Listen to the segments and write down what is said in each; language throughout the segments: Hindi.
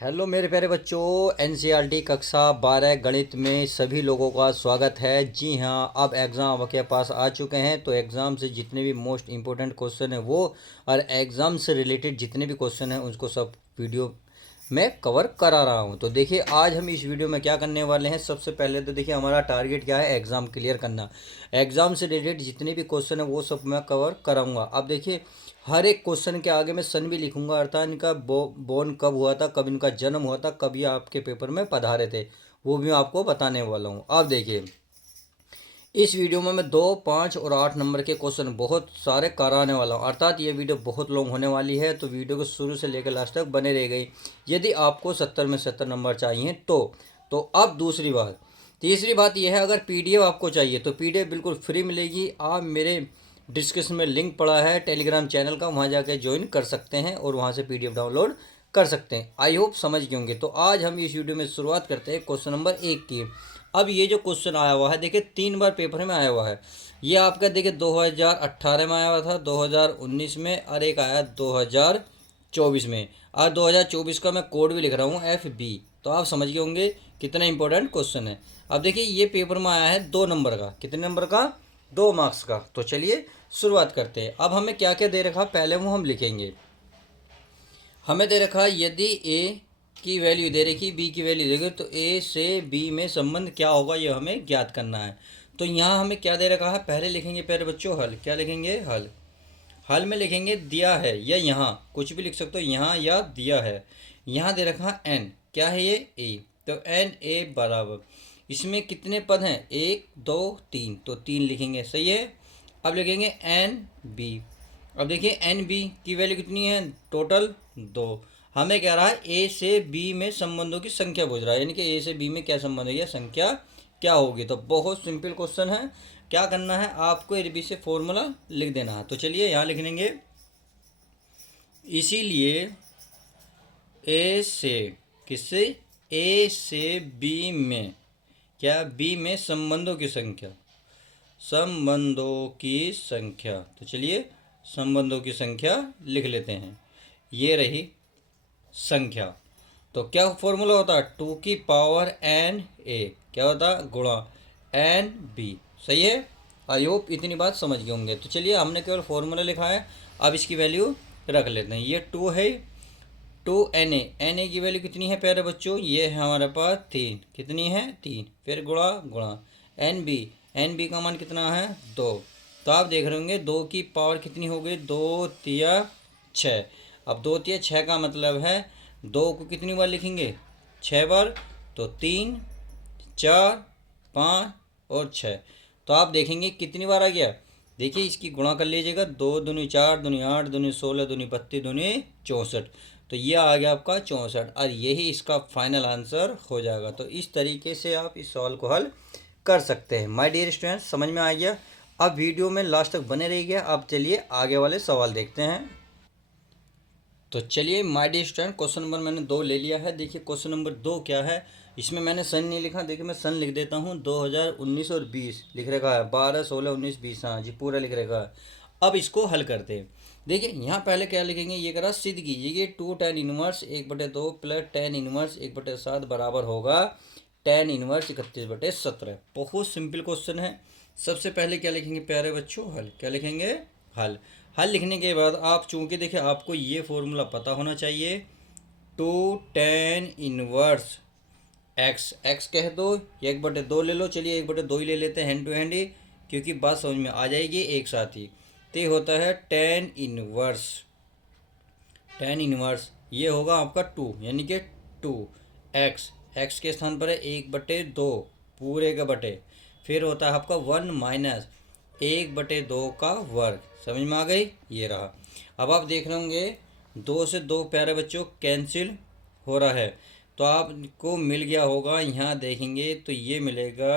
हेलो मेरे प्यारे बच्चों। एनसीईआरटी कक्षा 12 गणित में सभी लोगों का स्वागत है। जी हाँ, अब एग्ज़ाम आपके पास आ चुके हैं, तो एग्ज़ाम से जितने भी मोस्ट इम्पोर्टेंट क्वेश्चन हैं वो और एग्ज़ाम से रिलेटेड जितने भी क्वेश्चन हैं उसको सब वीडियो में कवर करा रहा हूँ। तो देखिए आज हम इस वीडियो में क्या करने वाले हैं। सबसे पहले तो देखिए हमारा टारगेट क्या है, एग्ज़ाम क्लियर करना। एग्ज़ाम से रिलेटेड जितने भी क्वेश्चन हैं वो सब मैं कवर कराऊंगा। अब देखिए हर एक क्वेश्चन के आगे मैं सन भी लिखूंगा, अर्थात इनका बोर्न कब हुआ था, कब इनका जन्म हुआ था, कब ये आपके पेपर में पधारे थे, वो भी मैं आपको बताने वाला हूँ। अब देखिए इस वीडियो में मैं 2, 5 और 8 नंबर के क्वेश्चन बहुत सारे कराने वाला हूँ, अर्थात ये वीडियो बहुत लॉन्ग होने वाली है, तो वीडियो को शुरू से लेकर लास्ट तक बने रह गई। यदि आपको 70 में 70 नंबर चाहिए तो अब दूसरी बात, तीसरी बात यह है, अगर पीडीएफ आपको चाहिए तो पीडीएफ बिल्कुल फ्री मिलेगी। आप मेरे डिस्क्रिप्शन में लिंक पड़ा है टेलीग्राम चैनल का, वहाँ जाकर ज्वाइन कर सकते हैं और वहाँ से पीडीएफ डाउनलोड कर सकते हैं। आई होप समझ गए होंगे। तो आज हम इस वीडियो में शुरुआत करते हैं क्वेश्चन नंबर 1 की। अब ये जो क्वेश्चन आया हुआ है देखिए 3 बार पेपर में आया हुआ है। ये आपका देखिए 2018 में आया हुआ था, 2019 में और एक आया 2024 में। और 2024 का मैं कोड भी लिख रहा हूँ FB। तो आप समझ गए होंगे कितना इंपॉर्टेंट क्वेश्चन है। अब देखिए ये पेपर में आया है 2 नंबर का, कितने नंबर का, 2 मार्क्स का। तो चलिए शुरुआत करते हैं। अब हमें क्या क्या दे रखा पहले वो हम लिखेंगे। हमें दे रखा यदि ए की वैल्यू दे रखी, बी की वैल्यू देगी, तो ए से बी में संबंध क्या होगा ये हमें ज्ञात करना है। तो यहाँ हमें क्या दे रखा है, पहले लिखेंगे प्यारे बच्चों हल। क्या लिखेंगे, हल। हल में लिखेंगे दिया है, या यहाँ कुछ भी लिख सकते हो, यहाँ या दिया है। यहाँ दे रखा एन, क्या है ये, ए। तो एन ए बराबर, इसमें कितने पद हैं, 1 2 3, तो 3 लिखेंगे, सही है। अब लिखेंगे एन बी। अब देखिए एन बी की वैल्यू कितनी है, टोटल 2। हमें कह रहा है ए से बी में संबंधों की संख्या पूछ रहा है, यानी कि ए से बी में क्या संबंध है, या संख्या क्या होगी। तो बहुत सिंपल क्वेश्चन है। क्या करना है आपको, ए बी से फॉर्मूला लिख देना है। तो चलिए यहाँ लिख लेंगे, इसीलिए ए से, किससे, ए से बी में, क्या, बी में संबंधों की संख्या, संबंधों की संख्या। तो चलिए संबंधों की संख्या लिख लेते हैं। ये रही संख्या। तो क्या फॉर्मूला होता है, 2 की पावर एन ए, क्या होता है, गुणा एन बी, सही है। आई होप इतनी बात समझ गए होंगे। तो चलिए हमने केवल फॉर्मूला लिखा है, अब इसकी वैल्यू रख लेते हैं। ये 2 है, 2 एन ए की वैल्यू कितनी है प्यारे बच्चों, ये है हमारे पास 3, कितनी है, 3, फिर गुणा गुणा एन बी का मान कितना है, 2। तो आप देख रहे होंगे 2 की पावर कितनी हो गई, 2 तिया 6। अब 2 तिया 6 का मतलब है 2 को कितनी बार लिखेंगे, 6 बार। तो 3 4 5 और 6। तो आप देखेंगे कितनी बार आ गया, देखिए इसकी गुणा कर लीजिएगा, 2 दूनी 4, दूनी 8, दूनी 16, दूनी 32, दूनी 64। तो ये आ गया आपका 64, और यही इसका फाइनल आंसर हो जाएगा। तो इस तरीके से आप इस सवाल को हल कर सकते हैं। माय डियर स्टूडेंट्स, समझ में आ गया। अब वीडियो में लास्ट तक बने रहिए। अब चलिए आगे वाले सवाल देखते हैं। तो चलिए my dear student, question number मैंने 2 ले लिया है। देखिए क्वेश्चन नंबर 2 क्या है, इसमें मैंने सन नहीं लिखा, देखिए मैं सन लिख देता हूँ। 2019 और 20 लिख रखा है, 12 16 19 20, हाँ जी पूरा लिख रखा है। अब इसको हल करते हैं। देखिए यहाँ पहले क्या लिखेंगे, ये करा सिद्ध कीजिए कि 2 tan inverse 1/2 plus tan inverse 1/7 बराबर होगा tan इनवर्स 31/17। बहुत सिंपल क्वेश्चन है। सबसे पहले क्या लिखेंगे प्यारे बच्चों, हल। क्या लिखेंगे, हल। हल लिखने के बाद आप चूंकि देखिए आपको ये फॉर्मूला पता होना चाहिए, 2 tan इनवर्स एक्स, एक्स कह दो, 1/2 ले लो, चलिए 1/2 ही ले लेते हैं, हैंड टू हैंड ही, क्योंकि बात समझ में आ जाएगी एक साथ ही। तो ये होता है tan इनवर्स, tan इनवर्स ये होगा आपका 2, यानी कि 2 एक्स, एक्स के स्थान पर है 1/2 पूरे का बटे, फिर होता है आपका 1 माइनस 1/2 का वर्ग। समझ में आ गई, ये रहा। अब आप देख रहे होंगे 2 से 2 प्यारे बच्चों कैंसिल हो रहा है, तो आपको मिल गया होगा, यहाँ देखेंगे तो ये मिलेगा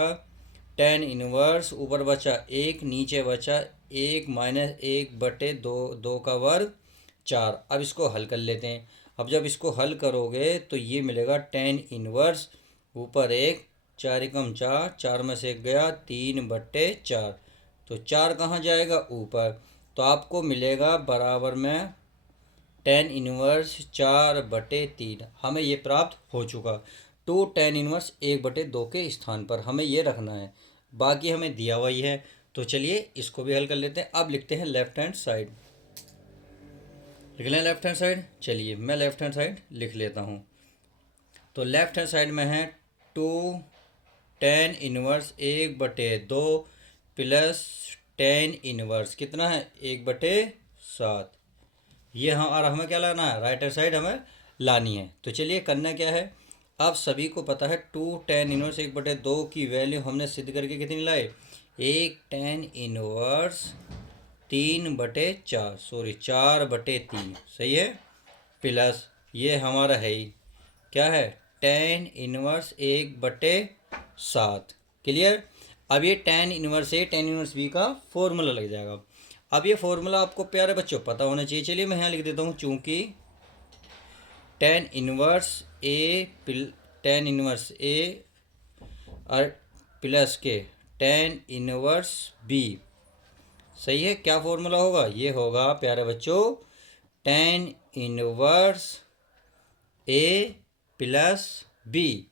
tan इनवर्स, ऊपर बचा 1, नीचे बचा 1 माइनस 1/2, 2 का वर्ग 4। अब इसको हल कर लेते हैं। अब जब इसको हल करोगे तो ये मिलेगा tan इनवर्स, ऊपर 1, 4 एकम 4, 4 में से 1 गया, 3/4। तो 4 कहाँ जाएगा, ऊपर। तो आपको मिलेगा बराबर में tan इनवर्स 4/3 हमें ये प्राप्त हो चुका। 2 tan इनवर्स 1/2 के स्थान पर हमें ये रखना है, बाकी हमें दिया हुआ ही है। तो चलिए इसको भी हल कर लेते हैं। अब लिखते हैं लेफ्ट हैंड साइड। लिख लें लेफ्ट हैंड साइड। चलिए मैं लेफ्ट हैंड साइड लिख लेता हूँ। तो लेफ्ट हैंड साइड में है 2 tan inverse 1/2 plus tan inverse कितना है 1/7। ये और हमें क्या लाना है, राइट हैंड साइड हमें लानी है। तो चलिए करना क्या है, अब सभी को पता है 2 tan इनवर्स 1/2 की वैल्यू हमने सिद्ध करके कितनी लाए, 1 tan इनवर्स 3/4 सॉरी 4/3 सही है, प्लस ये हमारा है ही क्या है tan इनवर्स 1/7। क्लियर। अब ये tan इनवर्स ए tan इनवर्स बी का फॉर्मूला लग जाएगा। अब ये फॉर्मूला आपको प्यारे बच्चों पता होना चाहिए। चलिए मैं यहाँ लिख देता हूँ, चूँकि tan इनवर्स ए और प्लस के tan इनवर्स बी सही है। क्या फॉर्मूला होगा, ये होगा प्यारे बच्चों tan इनवर्स ए प्लस बी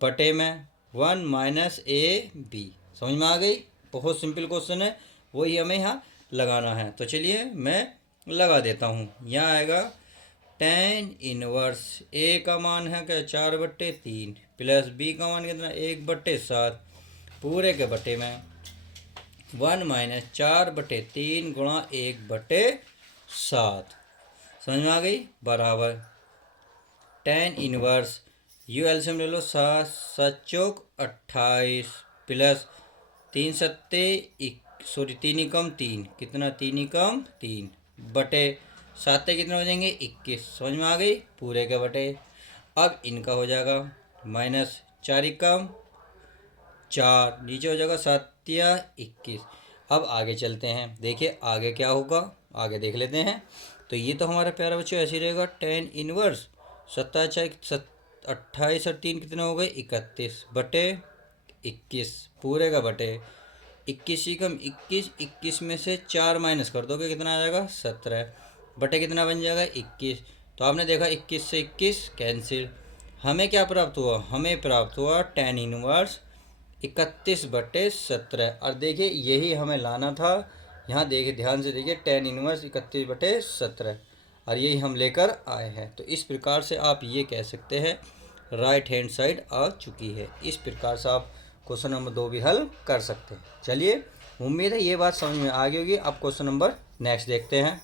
बटे में 1 माइनस ए बी। समझ में आ गई। बहुत सिंपल क्वेश्चन है, वही हमें यहाँ लगाना है। तो चलिए मैं लगा देता हूँ। यहाँ आएगा tan इनवर्स ए का मान है क्या 4/3 प्लस बी का मान कितना 1/7 पूरे के बटे में 1 माइनस 4/3 गुणा 1/7। समझ में आ गई। बराबर tan इनवर्स यू एलसीएम ले लो, 7 7 चौक 28 प्लस 3 सत्ते सॉरी 3 एकम 3 कितना 3 एकम 3 बटे 7 कितने हो जाएंगे 21। समझ में आ गई, पूरे के बटे। अब इनका हो जाएगा माइनस 4 एकम 4 नीचे हो जाएगा 7 या 21। अब आगे चलते हैं, देखिए आगे क्या होगा, आगे देख लेते हैं। तो ये तो हमारा प्यारा बच्चों ऐसे ही रहेगा tan इनवर्स 28 और 3 कितने हो गए 31 बटे 21 पूरे का बटे 21 ही कम 21 21 में से 4 माइनस कर दोगे कितना आ जाएगा 17 बटे कितना बन जाएगा 21। तो आपने देखा 21 से 21 कैंसिल। हमें क्या प्राप्त हुआ, हमें प्राप्त हुआ tan इनवर्स 31/17। और देखिए यही हमें लाना था। यहाँ देखिए ध्यान से देखिए tan इनवर्स 31/17 और यही हम लेकर आए हैं। तो इस प्रकार से आप ये कह सकते हैं राइट हैंड साइड आ चुकी है। इस प्रकार से आप क्वेश्चन नंबर 2 भी हल कर सकते हैं। चलिए उम्मीद है ये बात समझ में आ गई होगी। अब क्वेश्चन नंबर नेक्स्ट देखते हैं।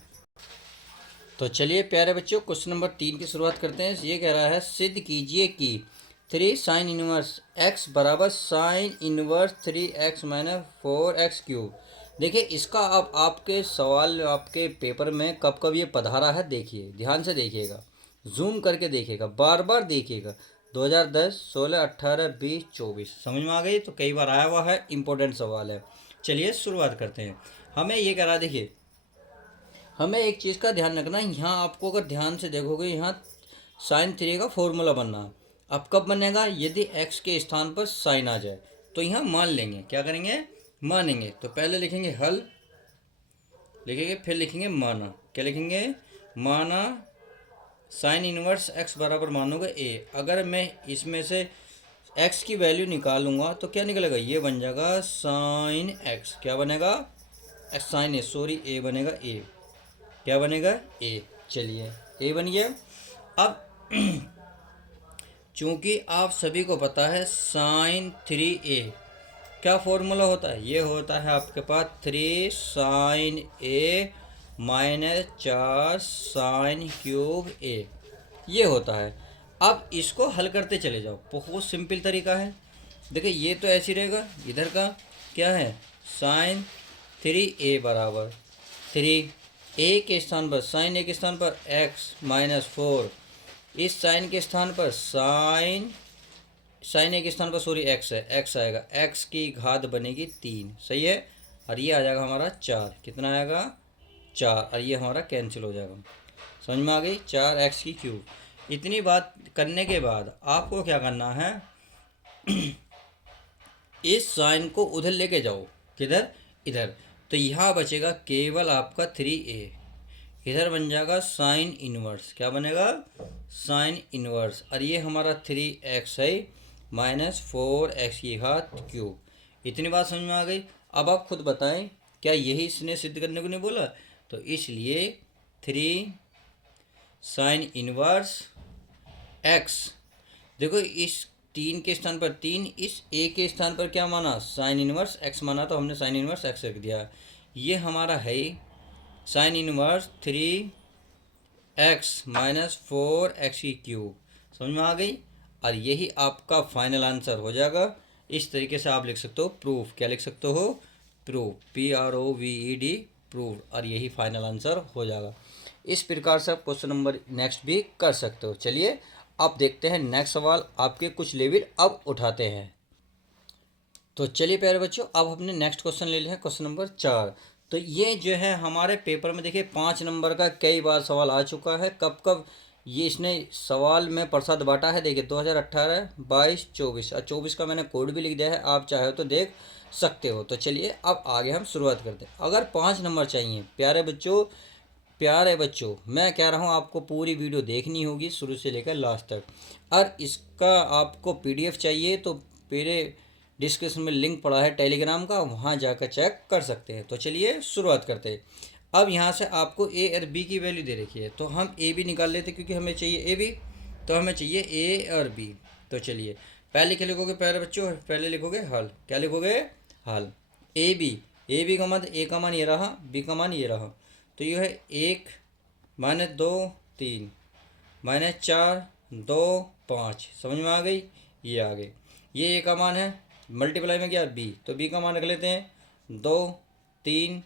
तो चलिए प्यारे बच्चों क्वेश्चन नंबर 3 की शुरुआत करते हैं। ये कह रहा है सिद्ध कीजिए कि 3 साइन इनवर्स x बराबर sine inverse 3x minus 4x cube. देखिए इसका अब आपके सवाल आपके पेपर में कब कब ये पधारा है, देखिए ध्यान से देखिएगा, जूम करके देखिएगा, बार बार देखिएगा। 2010 16 18 20 24 समझ में आ गई। तो कई बार आया हुआ है, इंपॉर्टेंट सवाल है। चलिए शुरुआत करते हैं। हमें ये कह रहा है, देखिए हमें एक चीज़ का ध्यान रखना है। यहाँ आपको अगर ध्यान से देखोगे यहाँ साइन 3 का फॉर्मूला बनना है। अब कब बनेगा, यदि x के स्थान पर साइन आ जाए तो यहाँ मान लेंगे, क्या करेंगे मानेंगे। तो पहले लिखेंगे हल लिखेंगे, फिर लिखेंगे माना। क्या लिखेंगे, माना साइन इनवर्स x बराबर मानोगे a। अगर मैं इसमें से x की वैल्यू निकालूंगा तो क्या निकलेगा, ये बन जाएगा साइन x। क्या बनेगा x sine a sorry a बनेगा a। क्या बनेगा a। चलिए a बन गया। अब चूंकि आप सभी को पता है साइन 3a क्या फॉर्मूला होता है, ये होता है आपके पास 3 sine a minus 4 sine cube a, ये होता है। अब इसको हल करते चले जाओ, बहुत सिंपल तरीका है। देखिए ये तो ऐसे ही रहेगा, इधर का क्या है साइन 3a बराबर 3 a के स्थान पर साइन a के स्थान पर x माइनस 4, इस साइन के स्थान पर साइन ए के स्थान पर सॉरी x है, x आएगा, x की घात बनेगी 3 सही है। और ये आ जाएगा हमारा 4, कितना आएगा 4, और ये हमारा कैंसिल हो जाएगा। समझ में आ गई, 4x की क्यूब। इतनी बात करने के बाद आपको क्या करना है, इस साइन को उधर लेके जाओ, किधर इधर। तो यहाँ बचेगा केवल आपका 3a। इधर बन जाएगा साइन इनवर्स, क्या बनेगा, साइन इनवर्स। और ये हमारा 3x है माइनस 4x की घात क्यूब। इतनी बात समझ में आ गई। अब आप खुद बताएं, क्या यही इसने सिद्ध करने को नहीं बोला? तो इसलिए 3 साइन इनवर्स x, देखो इस 3 के स्थान पर 3, इस a के स्थान पर क्या माना, साइन इनवर्स x माना, तो हमने साइन इनवर्स x रख दिया। ये हमारा है sine inverse 3x minus 4x की क्यूब। समझ में आ गई। और यही आपका फाइनल आंसर हो जाएगा। इस तरीके से आप लिख सकते हो प्रूफ। क्या लिख सकते हो, प्रूफ, PROVED, प्रूफ। और यही फाइनल आंसर हो जाएगा। इस प्रकार से आप क्वेश्चन नंबर नेक्स्ट भी कर सकते हो। चलिए अब देखते हैं नेक्स्ट सवाल, आपके कुछ लेवल अब उठाते हैं। तो चलिए प्यारे बच्चों, अब हमने नेक्स्ट क्वेश्चन ले लिया है, क्वेश्चन नंबर 4। तो ये जो है हमारे पेपर में देखिए 5 नंबर का कई बार सवाल आ चुका है। कब कब ये इसने सवाल में प्रसाद बांटा है, देखिए 2018, 22, 24, और 24 का मैंने कोड भी लिख दिया है, आप चाहे तो देख सकते हो। तो चलिए अब आगे हम शुरुआत करते हैं। अगर 5 नंबर चाहिए प्यारे बच्चों, प्यारे बच्चों, मैं कह रहा हूँ आपको पूरी वीडियो देखनी होगी शुरू से लेकर लास्ट तक। और इसका आपको PDF चाहिए तो मेरे डिस्क्रिप्शन में लिंक पड़ा है टेलीग्राम का, वहाँ जाकर चेक कर सकते हैं। तो चलिए शुरुआत करते हैं। अब यहाँ से आपको A और B की वैल्यू दे रखी है, तो हम AB निकाल लेते क्योंकि हमें चाहिए AB, तो हमें चाहिए A और B। तो चलिए पहले क्या लिखोगे प्यारे बच्चों, पहले लिखोगे हल। क्या लिखोगे, हल। AB का मान, A का मान ये रहा, B का मान ये रहा। तो ये है 1 माइनस 2 3 माइनस 4 2 5। समझ में आ गई, ये आ गई। ये A का मान है, मल्टीप्लाई में क्या B, तो B का मान रख लेते हैं 2 3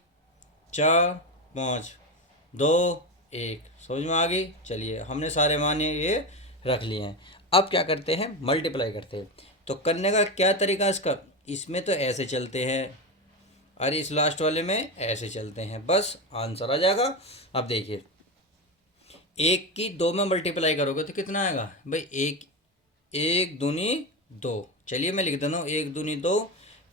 4 5 2 1। समझ में आ गई। चलिए हमने सारे मान ये रख लिए हैं। अब क्या करते हैं, मल्टीप्लाई करते हैं। तो करने का क्या तरीका इसका, इसमें तो ऐसे चलते हैं और इस लास्ट वाले में ऐसे चलते हैं, बस आंसर आ जाएगा। अब देखिए 1 की 2 में मल्टीप्लाई करोगे तो कितना आएगा भाई, 1 दूनी 2। चलिए मैं लिख देता हूँ 1 दूनी 2,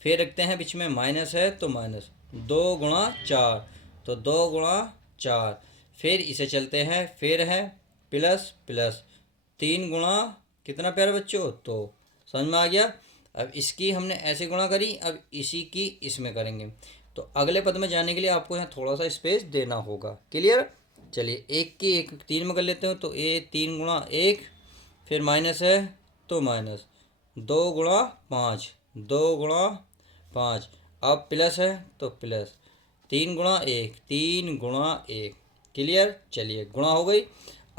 फिर रखते हैं बीच में माइनस है तो माइनस 2 गुणा 4, तो 2 गुणा 4, फिर इसे चलते हैं, फिर है प्लस प्लस 3 गुणा कितना प्यारे बच्चों, तो समझ में आ गया। अब इसकी हमने ऐसे गुणा करी, अब इसी की इसमें करेंगे। तो अगले पद में जाने के लिए आपको यहाँ थोड़ा सा स्पेस देना होगा। क्लियर। चलिए 1 की 1 3 में कर लेते हो, तो 3 गुणा 1, फिर माइनस है तो माइनस 2 गुणा 5, 2 गुणा 5, अब प्लस है तो प्लस 3 गुणा 1, 3 गुणा 1। क्लियर। चलिए गुणा हो गई।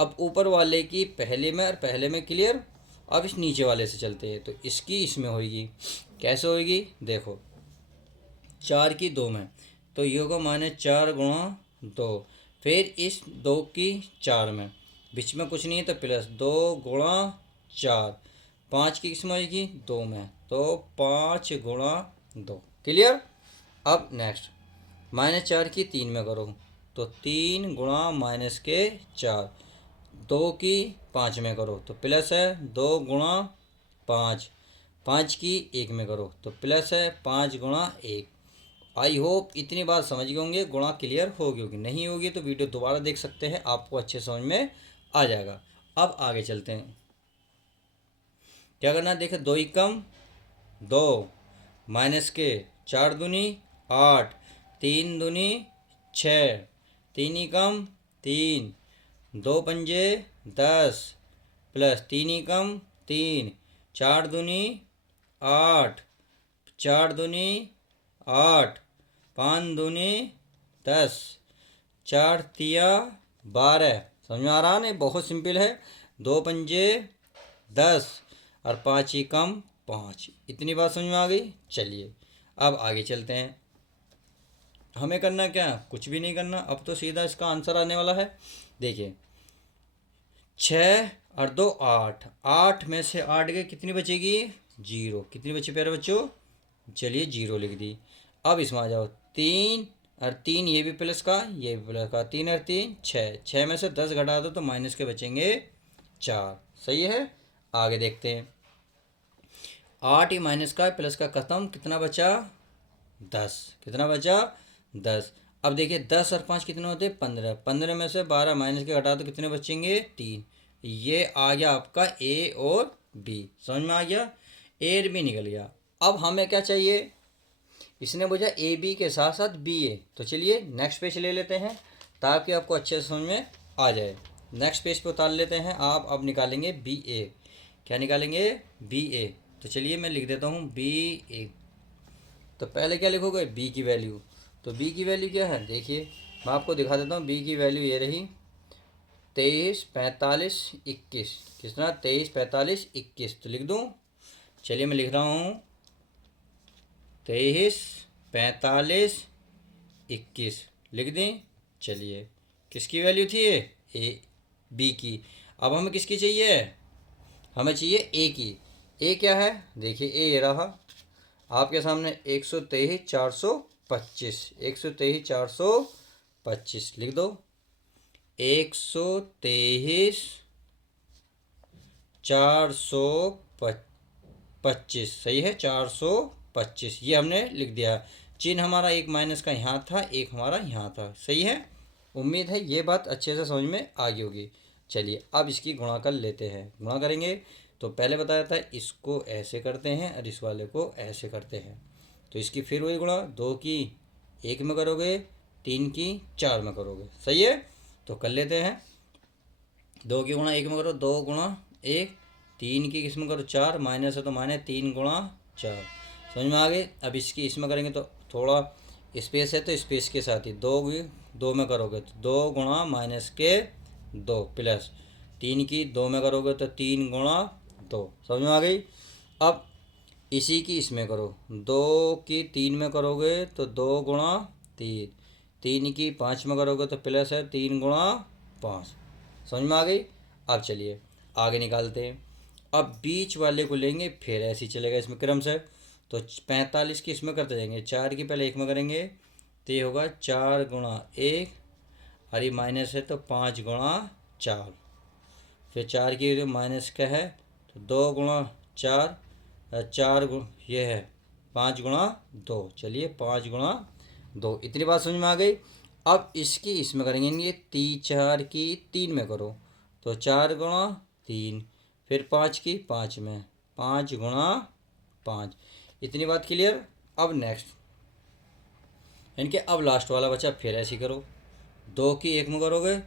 अब ऊपर वाले की पहले में और पहले में क्लियर। अब इस नीचे वाले से चलते हैं, तो इसकी इसमें होगी। कैसे होगी, देखो 4 की 2 में, तो ये होगा माइनस 4 गुणा 2, फिर इस 2 की 4 में, बीच में कुछ नहीं है तो प्लस 2 गुणा 4, 5 की किस में होगी 2 में, तो 5 गुणा 2। क्लियर। अब नेक्स्ट माइनस 4 की 3 में करो, तो 3 गुणा माइनस के 4, 2 की 5 में करो तो प्लस है 2 गुणा 5, 5 की 1 में करो तो प्लस है 5 गुणा 1। आई होप इतनी बात समझ गए होंगे। गुणा क्लियर होगी, होगी नहीं होगी तो वीडियो दोबारा देख सकते हैं, आपको अच्छे समझ में आ जाएगा। अब आगे चलते हैं। क्या करना है, देखे 2 एकम 2, माइनस के 4 दूनी 8, 3 दूनी 6, 3 एकम 3, 2 पंजे 10, प्लस 3 एकम 3, 4 दूनी 8, 4 दूनी 8, 5 दूनी 10, 4 तिया 12। समझ में आ रहा नहीं, बहुत सिंपल है। 2 पंजे 10 और 5 एकम 5। इतनी बात समझ में आ गई। चलिए अब आगे चलते हैं। हमें करना क्या, कुछ भी नहीं करना, अब तो सीधा इसका आंसर आने वाला है। देखिए 6 और 2 8, 8 में से 8 गए, कितनी बचेगी 0। कितनी बची प्यारे बच्चों, चलिए 0 लिख दी। अब इसमें आ जाओ 3 और 3, ये भी प्लस का ये भी प्लस का, 3 और 3 6, 6 में से 10 घटा दो तो माइनस के बचेंगे 4। सही है। आगे देखते हैं। 8 ही माइनस का प्लस का खत्म, कितना बचा 10, कितना बचा 10। अब देखिए 10 और 5 कितने होते हैं 15, 15 में से 12 माइनस के घटा तो कितने बचेंगे 3। ये आ गया आपका ए और बी, समझ में आ गया, ए और बी निकल गया। अब हमें क्या चाहिए, इसने बोला ए बी के साथ साथ बी ए, तो चलिए नेक्स्ट पेज ले लेते हैं ताकि आपको अच्छे से समझ में आ जाए। नेक्स्ट पेज पे उतार लेते हैं आप, अब निकालेंगे बी ए। क्या निकालेंगे बी ए, तो चलिए मैं लिख देता हूँ बी ए। तो पहले क्या लिखोगे बी की वैल्यू, तो बी की वैल्यू क्या है देखिए मैं आपको दिखा देता हूँ। बी की वैल्यू ये रही 23, 45, 21। कितना 23, 45, 21, तो लिख दूँ, चलिए मैं लिख रहा हूँ 23, 45, 21 लिख दें। चलिए किसकी वैल्यू थी ये ए बी की। अब हमें किसकी चाहिए, हमें चाहिए ए की। ए क्या है देखिए, ए ये रहा आपके सामने 123, 425, 123, 425 लिख दो। 123, 425 सही है, 425 ये हमने लिख दिया। चिन्ह हमारा एक माइनस का यहाँ था, एक हमारा यहाँ था, सही है। उम्मीद है ये बात अच्छे से समझ में आ गई होगी। चलिए अब इसकी गुणा कर लेते हैं। गुणा करेंगे तो पहले बताया था इसको ऐसे करते हैं और इस वाले को ऐसे करते हैं। तो इसकी फिर वही गुणा, 2 की 1 में करोगे, 3 की 4 में करोगे, सही है। तो कर लेते हैं, 2 की गुणा 1 में करो, 2 गुणा 1, 3 की किस में करो 4, माइनस है तो माइनस 3 गुणा 4, समझ में आ गए। अब इसकी इसमें करेंगे तो थोड़ा स्पेस है तो स्पेस के साथ ही 2 की 2 में करोगे तो 2 गुणा माइनस के 2 प्लस 3 की 2 में करोगे तो 3 गुणा 2, समझ में आ गई। अब इसी की इसमें करो, 2 की 3 में करोगे तो 2 गुणा 3, 3 की 5 में करोगे तो प्लस है 3 गुणा 5, समझ में आ गई। अब चलिए आगे निकालते हैं। अब बीच वाले को लेंगे फिर ऐसे ही चलेगा इसमें क्रम से। तो 45 की इसमें करते जाएंगे, 4 की पहले 1 में करेंगे तो ये होगा 4 गुणा 1, अरे माइनस है तो 5 गुणा 4, फिर 4 की माइनस का है तो 2 गुणा 4, 4 ये है 5 गुणा 2, चलिए 5 गुणा 2, इतनी बात समझ में आ गई। अब इसकी इसमें करेंगे, ये 4 की 3 में करो तो 4 गुणा 3, फिर 5 की 5 में, 5 गुणा 5, इतनी बात क्लियर। अब नेक्स्ट यानी कि अब लास्ट वाला बचा, फिर ऐसे ही करो, 2 की 1 में करोगे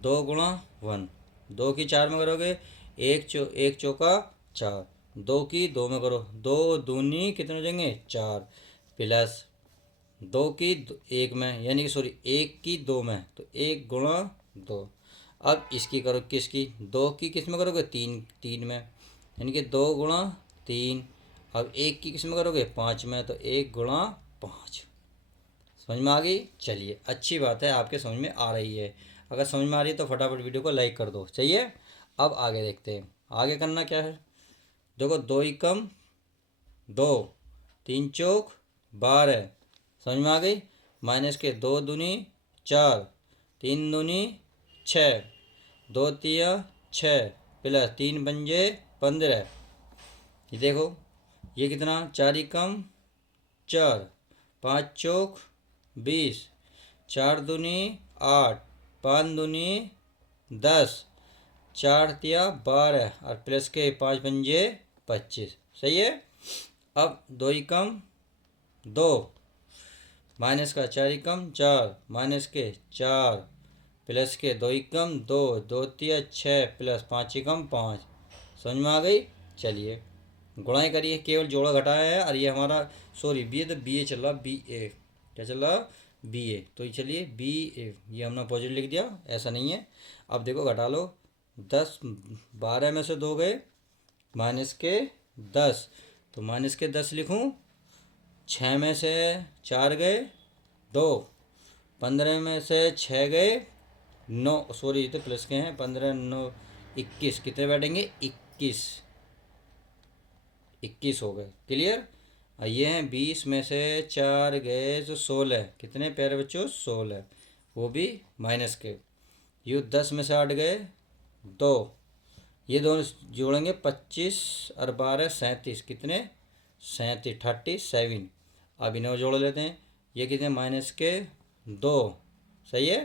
2 गुणा 1, 2 की 4 में करोगे एक चौका 4, 2 की 2 में करो, 2 दूनी कितने हो जाएंगे 4, प्लस 2 की 1 में यानी कि सॉरी 1 की 2 में तो 1 गुणा 2। अब इसकी करो किसकी, 2 की किस में करोगे 3 में यानी कि 2 गुणा 3। अब 1 की किस में करोगे 5 में तो 1 गुणा 5, समझ में आ गई। चलिए अच्छी बात है, आपके समझ में आ रही है। अगर समझ में आ रही है तो फटाफट वीडियो को लाइक कर दो। चाहिए अब आगे देखते हैं, आगे करना क्या है। देखो 2 एकम 2, 3 चौक 12, समझ में आ गई। माइनस के 2 दूनी 4, 3 दूनी 6, 2 तिया 6, प्लस 3 पंजे 15। ये देखो ये कितना 4 एकम 4, 5 चौक 20, 4 दूनी 8, 5 दूनी 10, 4 तिया 12 और प्लस के 5 पंजे 25, सही है। अब 2 एकम 2, माइनस का 4 एकम 4, माइनस के 4, प्लस के 2 एकम 2, 2 तिया 6, प्लस 5 एकम 5, समझ में आ गई। चलिए गुणाएं करिए, केवल जोड़ा घटाया है और ये हमारा सॉरी बी ए, तो बी ए चल रहा, बी ए क्या चल रहा बी ए, तो चलिए बी ए ये हमने पॉजिटिव लिख दिया, ऐसा नहीं है। अब देखो घटा लो, 10 12 में से 2 गए माइनस के 10, तो माइनस के 10 लिखूँ, 6 में से 4 गए 2, 15 में से 6 गए 9, सॉरी ये तो प्लस के हैं, 15 9 21, कितने बैठेंगे 21, 21 हो गए, क्लियर। ये हैं 20 में से 4 गए तो 16, कितने प्यारे बच्चों 16, वो भी माइनस के। यू 10 में से 8 गए 2, ये दोनों जोड़ेंगे 25 और 12 37, कितने 37 37। अब इन्हें जोड़ लेते हैं, ये कितने माइनस के दो। सही है।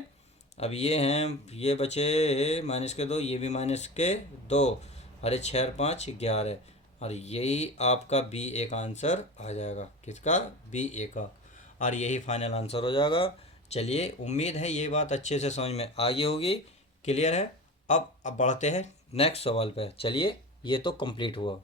अब ये हैं, ये बचे -2, ये भी -2, अरे 6 और 5 11, और यही आपका बी ए का आंसर आ जाएगा। किसका? बी ए का। और यही फाइनल आंसर हो जाएगा। चलिए, उम्मीद है ये बात अच्छे से समझ में आ गई होगी। क्लियर है। अब बढ़ते हैं नेक्स्ट सवाल पे। चलिए, ये तो कंप्लीट हुआ।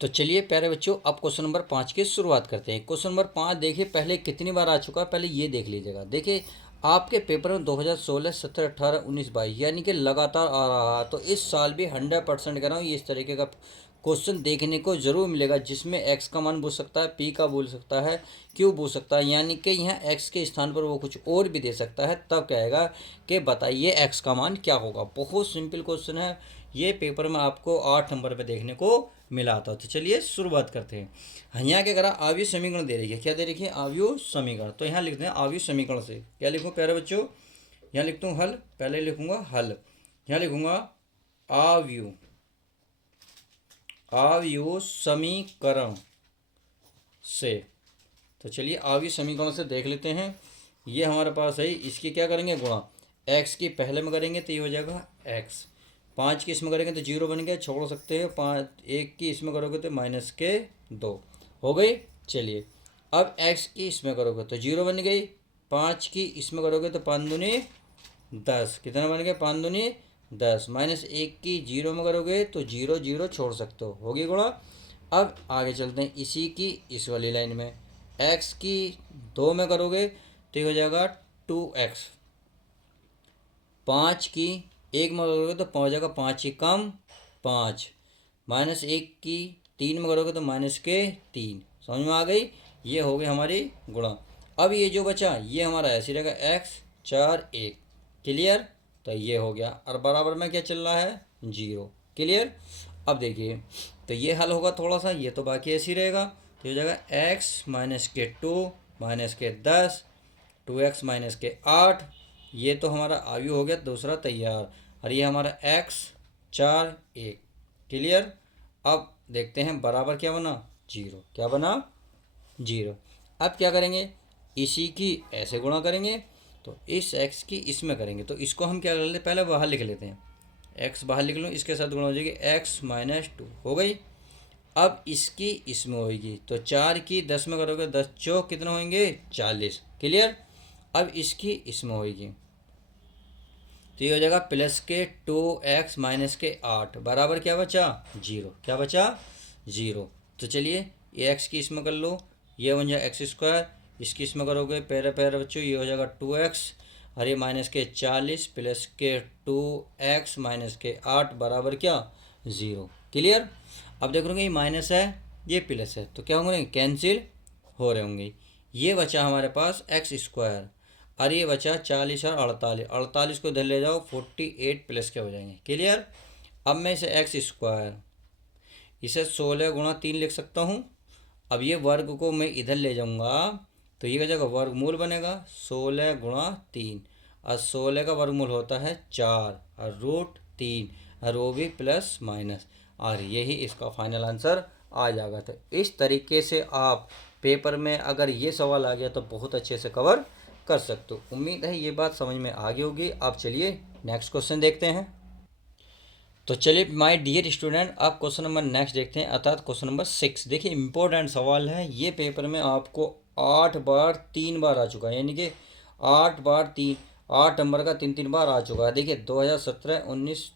तो चलिए प्यारे बच्चों, अब क्वेश्चन नंबर 5 की शुरुआत करते हैं। क्वेश्चन नंबर 5 देखिए, पहले कितनी बार आ चुका है पहले ये देख लीजिएगा। देखिए, आपके पेपर में 2016, 17, 18, 19, 22 यानी कि लगातार आ रहा है। तो इस साल भी 100% कह रहा हूँ, ये इस तरीके का क्वेश्चन देखने को जरूर मिलेगा, जिसमें एक्स का मान पूछ सकता है, पी का बोल सकता है, क्यू पूछ सकता है, यानी कि यहाँ एक्स के स्थान पर वो कुछ और भी दे सकता है। तब कहेगा कि बताइए एक्स का मान क्या होगा। बहुत सिंपल क्वेश्चन है, ये पेपर में आपको 8 नंबर पे देखने को मिला था। तो चलिए शुरुआत करते हैं। यहाँ क्या करा, आव्यूह समीकरण दे रही है। क्या दे रही है? आव्यूह समीकरण। तो यहाँ लिखते हैं आव्यूह समीकरण से क्या लिखूँ प्यारे बच्चों? यहाँ लिखता हूँ हल, पहले लिखूंगा हल। यहाँ लिखूंगा आव्यूह समीकरण से। तो चलिए आव्यूह समीकरण से देख लेते हैं। ये हमारे पास है, इसकी क्या करेंगे? गुणा। एक्स की पहले में करेंगे तो ये हो जाएगा एक्स। 5 की इसमें करेंगे तो 0 बन गया, छोड़ सकते हैं। 1 की इसमें करोगे तो -2 हो गई। चलिए, अब एक्स की इसमें करोगे तो 0 बन गई। 5 की इसमें करोगे तो 5 दूनी 10, कितना बन गया? 5 दूनी 10। -1 की 0 में करोगे तो 0 0 छोड़ सकते हो गई गुणा। अब आगे चलते हैं, इसी की इस वाली लाइन में एक्स की 2 में करोगे तो ये हो जाएगा 2x। 5 की 1 में करोगे तो हो जाएगा 5 ही कम 5। -1 की 3 में करोगे तो -3। समझ में आ गई? ये हो गई हमारी गुणा। अब ये जो बचा ये हमारा ऐसे रहेगा, x 4 1। क्लियर? तो ये हो गया, और बराबर में क्या चल रहा है? 0। क्लियर? अब देखिए, तो ये हल होगा थोड़ा सा, ये तो बाकी ऐसे ही रहेगा। तो हो जाएगा x -2 -10, 2x -8। ये तो हमारा आव्यूह हो गया दूसरा तैयार, और ये हमारा x 4 1। क्लियर? अब देखते हैं बराबर क्या बना? 0। क्या बना? 0। अब क्या करेंगे? इसी की ऐसे गुणा करेंगे, तो इस x की इसमें करेंगे। तो इसको हम क्या कर लेते हैं, पहले बाहर लिख लेते हैं। x बाहर लिख लो, इसके साथ गुणा हो जाएगी, x -2 हो गई। अब इसकी इसमें होगी, तो 4 की 10 में करोगे, 10 चौक कितना होंगे? 40। क्लियर? अब इसकी इसमें होगी, तो ये हो जाएगा +2x -8 बराबर क्या बचा? 0। क्या बचा? 0। तो चलिए, ये x की इसमें कर लो, ये बन जाए x²। इसकी इसमें करोगे पहले पहले बच्चों, ये हो जाएगा 2x, और ये -40 +2x -8 बराबर क्या? 0। क्लियर? अब देख रहे ये माइनस है, ये प्लस है, तो क्या होंगे? कैंसिल हो रहे होंगे। ये बचा हमारे पास x², और ये बचा 40 और 48। 48 को इधर ले जाओ, 48 प्लस के हो जाएंगे। क्लियर? अब मैं इसे x², इसे 16 गुणा 3 लिख सकता हूँ। अब ये वर्ग को मैं इधर ले जाऊँगा, तो ये हो जाएगा वर्गमूल बनेगा 16 गुणा 3, और 16 का वर्गमूल होता है 4, और √3, और वो भी प्लस माइनस, और यही इसका फाइनल आंसर आ जाएगा। तो इस तरीके से आप पेपर में अगर ये सवाल आ गया तो बहुत अच्छे से कवर कर सकते हो। उम्मीद है ये बात समझ में आ गई होगी। अब चलिए नेक्स्ट क्वेश्चन देखते हैं। तो चलिए माय डियर स्टूडेंट, आप क्वेश्चन नंबर नेक्स्ट देखते हैं, अर्थात क्वेश्चन नंबर 6। देखिए इंपॉर्टेंट सवाल है, ये पेपर में आपको 8 बार 3 बार आ चुका है, यानी कि 8 बार 3, 8 नंबर का 3 बार आ चुका है। देखिए 2017, 19,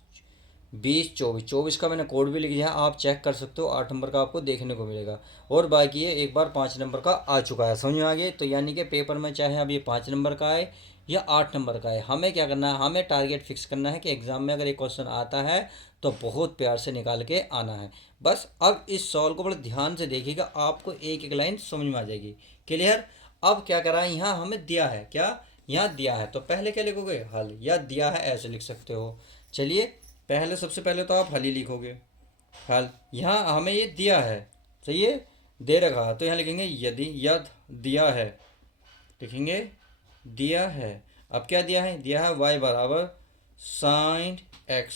20, 24, 24 का मैंने कोड भी लिख दिया है, आप चेक कर सकते हो। 8 नंबर का आपको देखने को मिलेगा, और बाकी ये एक बार 5 नंबर का आ चुका है। समझ में आ गया? तो यानी कि पेपर में चाहे अब ये 5 नंबर का आए या 8 नंबर का है, हमें क्या करना है? हमें टारगेट फिक्स करना है कि एग्ज़ाम में अगर एक क्वेश्चन आता है तो बहुत प्यार से निकाल के आना है। बस अब इस सवाल को बड़े ध्यान से देखिएगा, आपको एक एक लाइन समझ में आ जाएगी। क्लियर? अब क्या करा है, यहाँ हमें दिया है, क्या यहाँ दिया है, तो पहले क्या लिखोगे? हल, या दिया है ऐसे लिख सकते हो। चलिए पहले, सबसे पहले तो आप हल ही लिखोगे। हल, यहाँ हमें ये दिया है, सही है, दे रखा है, तो यहाँ लिखेंगे यदि, यद दिया है, लिखेंगे दिया है। अब क्या दिया है? दिया है y बराबर sin x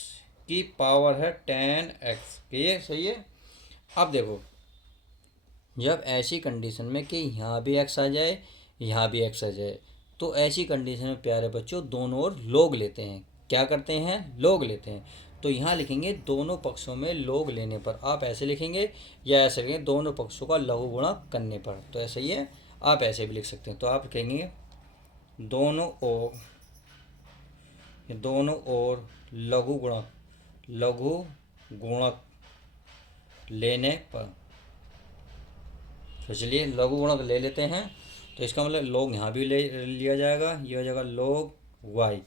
की पावर है 10x। ये सही है। अब देखो, जब ऐसी कंडीशन में कि यहाँ भी x आ जाए, यहाँ भी एक्स आ जाए। तो ऐसी कंडीशन में प्यारे बच्चों दोनों ओर लोग लेते हैं। क्या करते हैं? लोग लेते हैं। तो यहाँ लिखेंगे दोनों पक्षों में लोग लेने पर। आप ऐसे लिखेंगे या ऐसे लिखेंगे, दोनों पक्षों का लघु गुणा करने पर। तो ऐसे ही है, आप ऐसे भी लिख सकते हैं। तो आप कहेंगे दोनों ओर लघु गुणक लेने पर। तो चलिए लघु गुणक ले लेते हैं। तो इसका मतलब लोग यहाँ भी ले लिया जाएगा, ये हो जाएगा लोग वाई,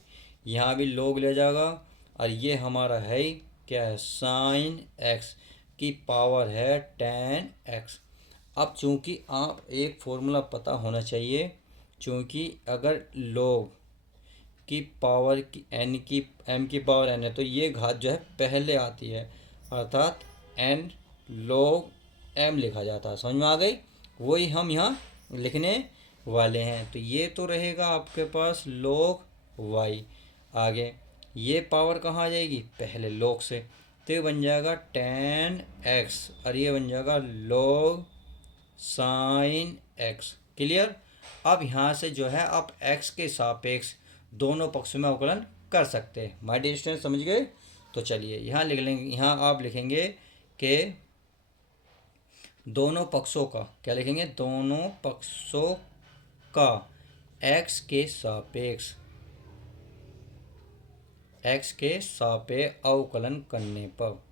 यहाँ भी लोग ले जाएगा। और ये हमारा है क्या है? साइन एक्स की पावर है 10x। अब चूंकि आप एक फॉर्मूला पता होना चाहिए, चूंकि अगर लोग की पावर की एन की एम की पावर एन है तो ये घात जो है पहले आती है, अर्थात एन log एम लिखा जाता है। समझ में आ गई? वही हम यहाँ लिखने वाले हैं। तो ये तो रहेगा आपके पास log वाई। आगे ये पावर कहाँ आ जाएगी? पहले log से। तो ये बन जाएगा 10x और ये बन जाएगा log साइन एक्स। क्लियर? अब यहाँ से जो है आप x के सापेक्ष दोनों पक्षों में अवकलन कर सकते हैं। माय डियर स्टूडेंट, समझ गए? तो चलिए यहाँ लिख लेंगे, यहाँ आप लिखेंगे कि दोनों पक्षों का, क्या लिखेंगे? दोनों पक्षों का x के सापेक्ष अवकलन करने पर।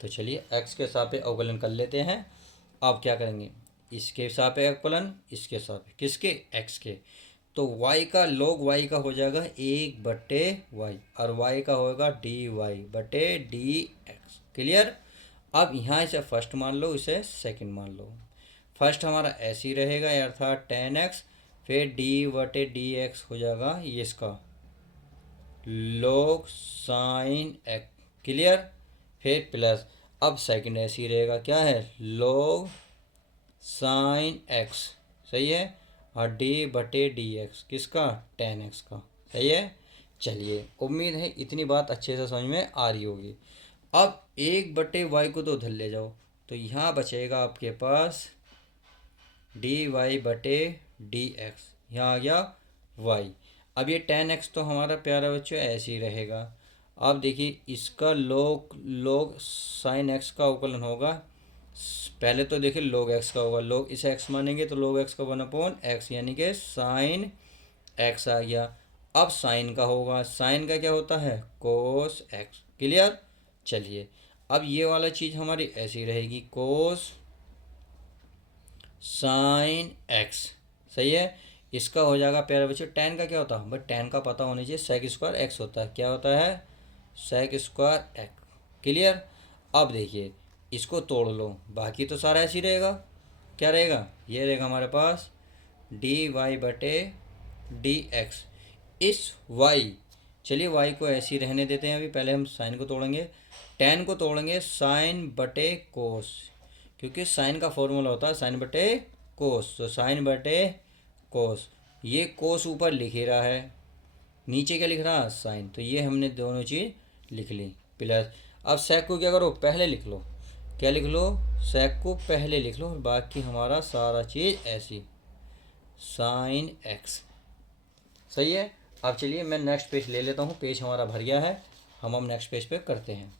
तो चलिए x के सापेक्ष अवकलन कर लेते हैं। अब क्या करेंगे? इसके सापेक्ष अवकलन, इसके सापेक्ष किसके? x के। तो y का log y का हो जाएगा 1/y और y का होगा dy/dx। क्लियर? अब यहाँ इसे फर्स्ट मान लो, इसे सेकंड मान लो। फर्स्ट हमारा ऐसे ही रहेगा अर्थात 10x, फिर d/dx हो जाएगा ये इसका log साइन एक्स। क्लियर? फिर प्लस, अब सेकंड ऐसे ही रहेगा, क्या है? log sine x. सही है? और d/dx किसका? 10x का। सही है? चलिए, उम्मीद है इतनी बात अच्छे से समझ में आ रही होगी। अब 1/y को तो उधर ले जाओ, तो यहाँ बचेगा आपके पास dy/dx। यहाँ आ गया y। अब ये 10x तो हमारा प्यारा बच्चों ऐसे ही रहेगा। अब देखिए इसका log साइन एक्स का अवकलन होगा। पहले तो देखिए log x का होगा, log इसे x मानेंगे तो log x का 1/x, यानी कि साइन x आ गया। अब साइन का होगा, साइन का क्या होता है? कोस x। क्लियर? चलिए, अब ये वाला चीज़ हमारी ऐसी रहेगी, कोस साइन एक्स। सही है? इसका हो जाएगा प्यारे बच्चों, टेन का क्या होता है? बट टेन का पता होना चाहिए, सेक स्क्वायर एक्स होता है। क्या होता है? Sec square x. क्लियर? अब देखिए इसको तोड़ लो, बाकी तो सारा ऐसे ही रहेगा। क्या रहेगा? ये रहेगा हमारे पास dy/dx। इस y, चलिए y को ऐसे ही रहने देते हैं। अभी पहले हम साइन को तोड़ेंगे, टेन को तोड़ेंगे साइन/कोस, क्योंकि साइन का फॉर्मूला होता है साइन/कोस। तो साइन/कोस, ये कोस ऊपर लिख ही रहा है, नीचे क्या लिख रहा है? साइन। तो ये हमने दोनों चीज़ लिख ली। प्लस, अब सेक को क्या करो? पहले लिख लो। क्या लिख लो? सेक को पहले लिख लो और बाकी हमारा सारा चीज़ ऐसी साइन एक्स। सही है? अब चलिए मैं नेक्स्ट पेज ले लेता हूँ, पेज हमारा भर गया है। हम नेक्स्ट पेज पे करते हैं।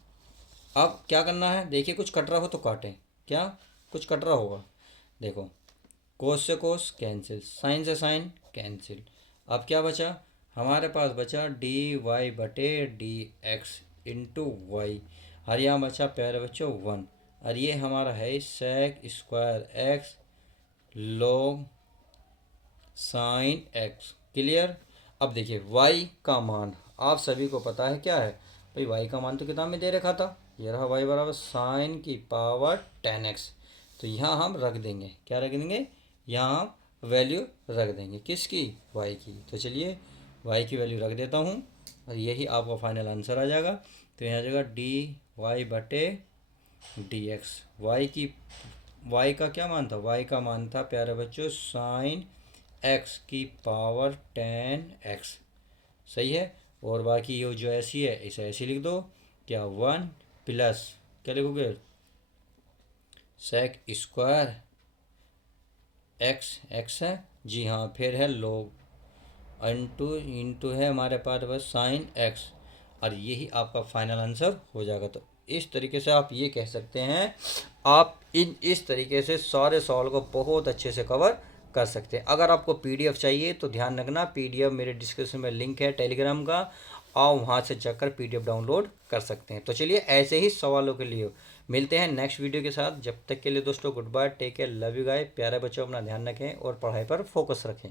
अब क्या करना है? देखिए कुछ कट रहा हो तो काटें। क्या कुछ कट रहा होगा? देखो, कोस से कोस कैंसिल, साइन से साइन कैंसिल। अब क्या बचा? हमारे पास बचा dy/dx इंटू वाई, और यहाँ बचा प्यारे बच्चों 1, और ये हमारा है sec square x log sine x. Clear? अब देखिए y का मान आप सभी को पता है क्या है भाई? y का मान तो किताब में दे रखा था, ये रहा y बराबर साइन की पावर 10x। तो यहाँ हम रख देंगे, क्या रख देंगे? यहाँ हम वैल्यू रख देंगे, किसकी? y की। तो चलिए y की वैल्यू रख देता हूँ और यही आपका फाइनल आंसर आ जाएगा। तो यहाँ आ जाएगा dy/dx। y का क्या मान था? y का मान था प्यारे बच्चों साइन x की पावर 10x। सही है? और बाकी ये जो ऐसी है इसे ऐसी लिख दो, क्या 1 प्लस क्या लिखोगे? सेक स्क्वायर एक्स एक्स है जी हाँ, फिर है log इंटू है हमारे पास बस साइन एक्स, और यही आपका फाइनल आंसर हो जाएगा। तो इस तरीके से आप ये कह सकते हैं, आप इस तरीके से सारे सवाल को बहुत अच्छे से कवर कर सकते हैं। अगर आपको पीडीएफ चाहिए तो ध्यान रखना, पीडीएफ मेरे डिस्क्रिप्शन में लिंक है टेलीग्राम का, आप वहाँ से जाकर पीडीएफ डाउनलोड कर सकते हैं। तो चलिए ऐसे ही सवालों के लिए मिलते हैं नेक्स्ट वीडियो के साथ। जब तक के लिए दोस्तों good bye, take care, love you guys, प्यारे बच्चों अपना ध्यान रखें और पढ़ाई पर फोकस रखें।